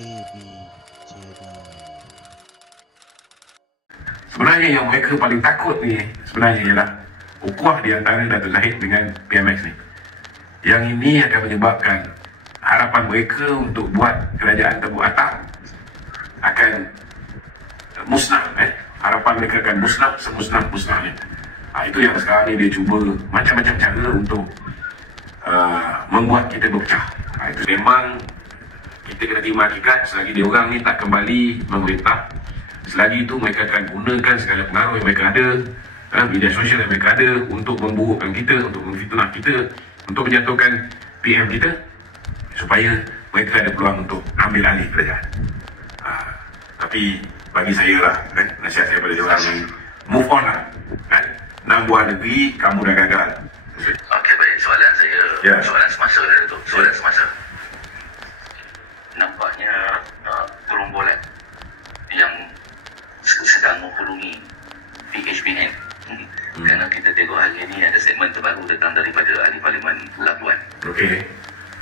KB Channel. Sebenarnya yang mereka paling takut ni sebenarnya ialah ukhuwah di antara Datuk Zahid dengan PMX ni. Yang ini akan menyebabkan harapan mereka untuk buat kerajaan Tembok Atas akan musnah. Harapan mereka akan musnah semusnah-musnahnya. Itu yang sekarang ni dia cuba macam-macam cara untuk membuat kita berpecah. Itu memang kita kena terima hakikat selagi dia orang ni tak kembali memerintah. Selagi itu mereka akan gunakan segala pengaruh yang mereka ada, media sosial yang mereka ada untuk memburukkan kita, untuk memfitnah kita, untuk menjatuhkan PM kita supaya mereka ada peluang untuk ambil alih kerajaan. Tapi bagi saya lah, nasihat saya pada diorang ni, move on lah. 6 buah negeri kamu dah gagal. Okey, baik. Soalan saya, soalan semasa dah tu. Soalan semasa. Nampaknya gerombolan yang sedang menghubungi PHPN. Kerana kita tengok hari ini ada statement terbaru datang daripada Ahli Parlimen Labuan. Okey.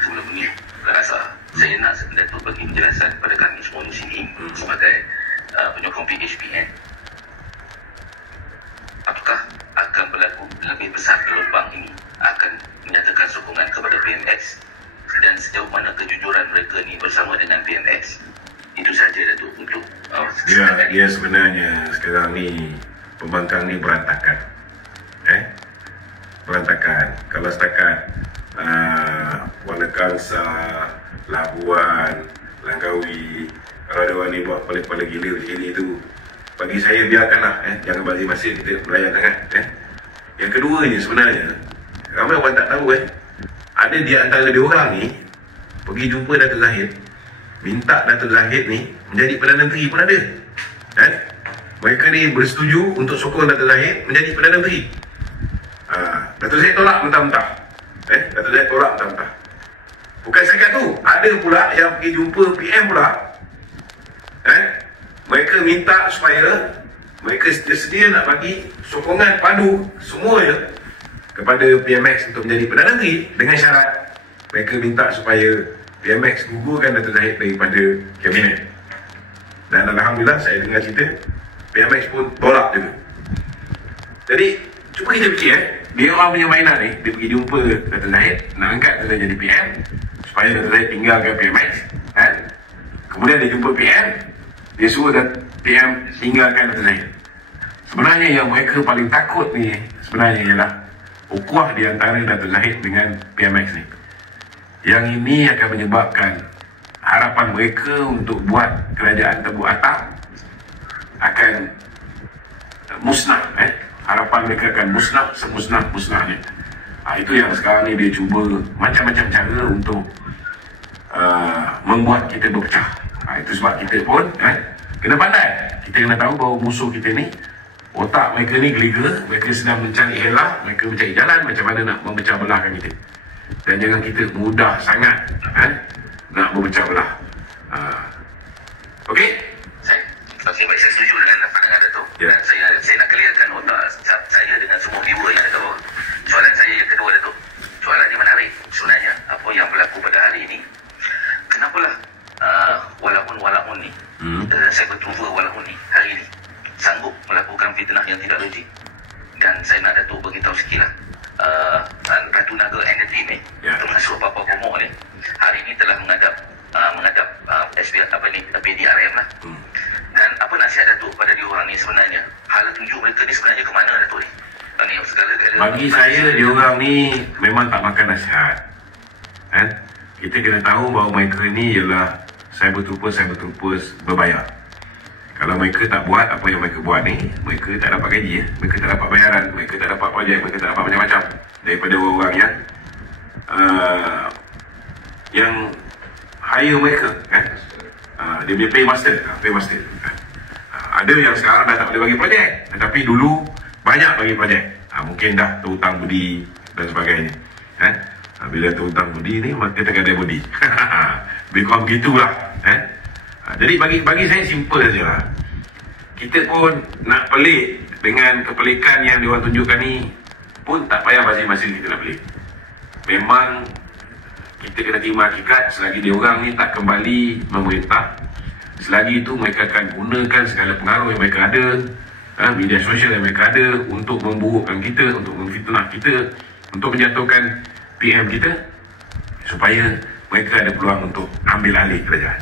Sebelum ini, saya rasa saya nak Datuk bagi penjelasan kepada kami semua di sini sebagai penyokong PHPN. Apakah akan berlaku lebih besar gelombang ini akan menyatakan sokongan kepada PMX dan sejauh mana kejujuran mereka ni bersama dengan PMX? Itu saja Datuk untuk dia sebenarnya sekarang ni pembangkang ni berantakan. Berantakan. Kalau setakat Wanakangsa, Labuan, Langkawi, kalau ada orang ni buat kepala-kepala gila di sini tu, bagi saya biarkanlah, jangan bagi masa kita melayan sangat. Yang keduanya sebenarnya, ramai orang tak tahu ada di antara dia orang ni pergi jumpa Datuk Zahid, minta Datuk Zahid ni menjadi Perdana Menteri pun ada. Mereka ni bersetuju untuk sokong Datuk Zahid menjadi Perdana Menteri. Datuk Zahid tolak mentah-mentah. Datuk Zahid tolak mentah-mentah. Bukan setakat tu, ada pula yang pergi jumpa PM pula. Mereka minta supaya mereka sedia nak bagi sokongan padu semuanya kepada PMX untuk menjadi Perdana Menteri dengan syarat mereka minta supaya PMX gugurkan Datuk Zahid daripada kabinet. Dan alhamdulillah saya dengar cerita PMX pun tolak juga. Jadi cuba kita fikir dia orang punya mainan ni, dia pergi jumpa Datuk Zahid nak angkat Datuk Zahid jadi PM supaya Datuk Zahid tinggalkan PMX. Kemudian dia jumpa PM, dia suruh PM tinggalkan Datuk Zahid. Sebenarnya yang mereka paling takut ni sebenarnya ialah ukhuwah di antara Datuk Zahid dengan PMX ni. Yang ini akan menyebabkan harapan mereka untuk buat kerajaan Tembok Atas akan musnah. Harapan mereka akan musnah semusnah-musnahnya. Itu yang sekarang ni dia cuba macam-macam cara untuk membuat kita berpecah. Itu sebab kita pun kena pandai. Kita kena tahu bahawa musuh kita ni, otak mereka ni geliga, mereka sedang mencari helah, mereka mencari jalan macam mana nak memecah belahkan kita. Dan jangan kita mudah sangat nak memecah belah. Okey? Okey, baik, saya setuju dengan pandangan Datuk. Dan saya nak clearkan otak saya dengan semua viewer yang ada kat bawah. Soalan saya yang kedua Datuk. Soalan ini menarik sebenarnya. Apa yang berlaku pada hari ini? Kenapalah walaupun ni, saya bertuva walaupun ni hari ini sanggup melakukan fitnah yang tidak logik. Dan saya nak Datuk beritahu sikit lah. Ratu Naga and the team ni, termasuk Papa Komok ni, hari ini telah menghadap PDRM lah. Dan apa nasihat Datuk pada diorang ni sebenarnya? Hala tuju mereka ni sebenarnya ke mana Datuk ni? Bagi saya diorang ni memang tak makan nasihat. Kita kena tahu bahawa mereka ni ialah cyber troopers berbayar. Kalau mereka tak buat apa yang mereka buat ni, mereka tak dapat gaji, mereka tak dapat bayaran, mereka tak dapat projek, mereka tak dapat macam-macam daripada orang yang hire mereka. Dia punya paymaster. Ada yang sekarang dah tak boleh bagi projek, tetapi dulu banyak bagi projek. Mungkin dah terhutang budi dan sebagainya. Bila terhutang budi ni, maka tergadai budi. Lebih kurang begitulah. Jadi bagi saya simple sajalah. Kita pun nak pelik dengan kepelikan yang diorang tunjukkan ni pun tak payah masing-masing kita nak pelik. Memang kita kena terima hakikat selagi dia orang ni tak kembali memerintah. Selagi itu mereka akan gunakan segala pengaruh yang mereka ada, media sosial yang mereka ada untuk memburukkan kita, untuk memfitnah kita, untuk menjatuhkan PM kita, supaya mereka ada peluang untuk ambil alih kerajaan.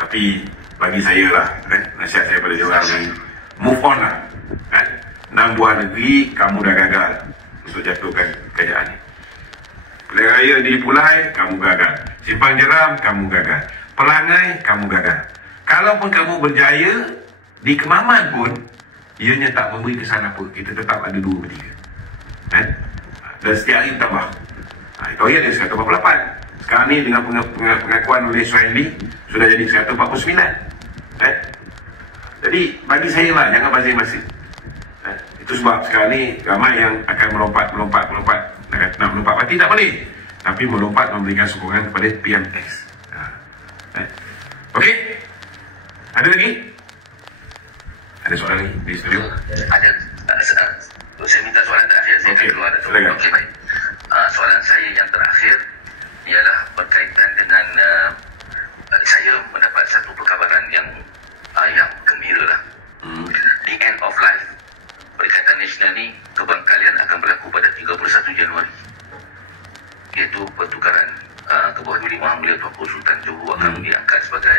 Tapi bagi saya lah, nasihat saya pada diorang ni, move on lah. 6 buah negeri kamu dah gagal untuk jatuhkan kerajaan ni. Pilihan raya di Pulai, kamu gagal. Simpang Jeram, kamu gagal. Pelangai, kamu gagal. Kalaupun kamu berjaya di Kemaman pun, ianya tak memberi kesan apa. Kita tetap ada 2 per 3. Dan setiap hari tambah. Itu hari ada 148. Sekarang ni dengan pengakuan oleh Suhaili sudah jadi 149. Jadi bagi saya lah, jangan bazir-bazir. Itu sebab sekarang ni ramai yang akan melompat. Nak melompat parti tak boleh, tapi melompat memberikan sokongan kepada PMX. Okey, ada lagi? Ada soalan lagi di studio? Ada. Saya minta soalan terakhir. Saya akan keluar. Okey, baik. Soalan saya yang terakhir ialah berkaitan dengan saya mendapat satu perkabaran yang gembira lah. The end of life Perikatan Nasional ni, kebangkalian akan berlaku pada 31 Januari, iaitu pertukaran Kebawah Duli Maha Mulia Tuanku Sultan Johor akan diangkat sebagai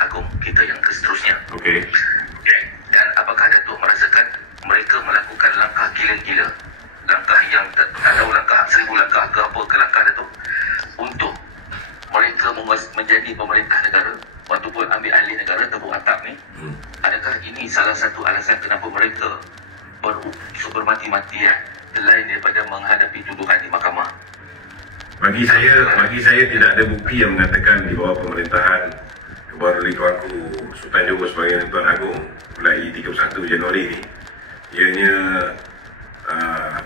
agung kita yang seterusnya. Okey. Dan apakah Datuk merasakan mereka melakukan langkah gila-gila, langkah yang tak tahu, langkah 1000 langkah ke apa ke langkah Datuk, untuk mereka menjadi pemerintah negara ataupun ambil alih negara, tepuk atap ni? Adakah ini salah satu alasan kenapa mereka bermati-matian selain daripada menghadapi tuduhan di mahkamah? Bagi saya tidak ada bukti yang mengatakan di bawah pemerintahan Kebawah Duli Tuanku Sultan Johor sebagai Tuan Agong mulai 31 Januari ini, ianya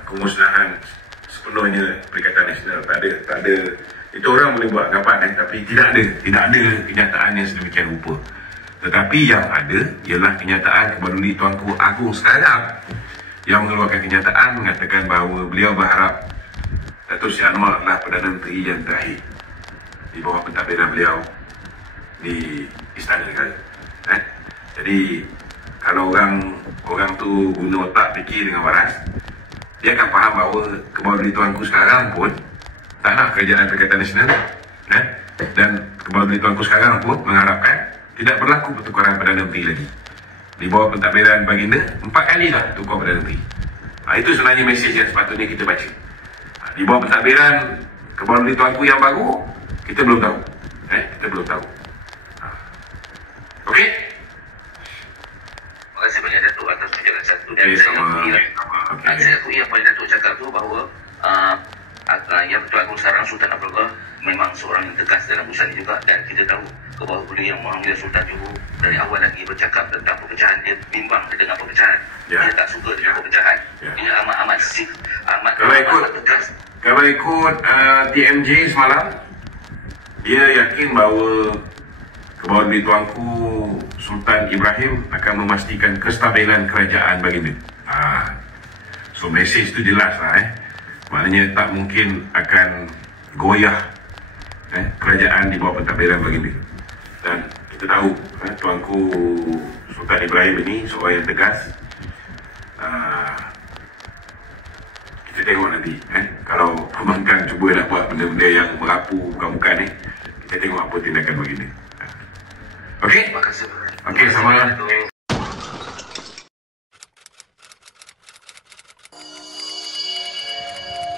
kemusnahan sepenuhnya Perikatan Nasional. Tak ada. Itu orang boleh buat anggapan, tapi tidak ada kenyataan yang sedemikian rupa. Tetapi yang ada ialah kenyataan Kebawah Duli Tuanku Agong sekarang yang mengeluarkan kenyataan mengatakan bahawa beliau berharap Datuk Seri Anwar adalah Perdana Menteri yang terakhir di bawah pentadbiran beliau di Istana Negara. Jadi kalau orang tu guna otak fikir dengan waras, dia akan faham bahawa Kebawah Duli Tuanku sekarang pun tak nak kerajaan Perikatan Nasional, dan Kebawah Duli Tuanku sekarang pun mengharapkan tidak berlaku pertukaran Perdana Menteri lagi. Di bawah pentadbiran Baginda 4 kali lah tukar Perdana Menteri. Itu sebenarnya mesej yang sepatutnya kita baca. Di bawah pentadbiran Kebawah Duli Tuanku yang baru, kita belum tahu. Kita belum tahu. Okey? Terima kasih banyak Datuk atas penjelasan itu. Dan saya akui apa yang Datuk cakap tu, bahawa yang Tuan Agong sekarang Sultan Abdullah memang seorang yang tegas dalam urusan ini juga. Dan kita tahu Kebawah Duli yang Maha Mulia Sultan Johor dari awal lagi bercakap tentang perpecahan. Dia bimbang dengan perpecahan. Dia tak suka dengan perpecahan. Dia amat sif, amat tegas. Kalau ikut TMJ semalam, dia yakin bahawa Kebawah Duli Tuanku Sultan Ibrahim akan memastikan kestabilan kerajaan Baginda. So mesej tu jelas lah. Maknanya tak mungkin akan goyah kerajaan di bawah pentadbiran Baginda. Dan kita tahu Tuanku Sultan Ibrahim ini seorang yang tegas. Kita tengok nanti kalau pembangkang cuba nak buat benda-benda yang merapu bukan-bukan kita tengok apa tindakan Baginda. Okey? Terima kasih. Okey, sama.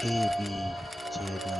AB Jedi.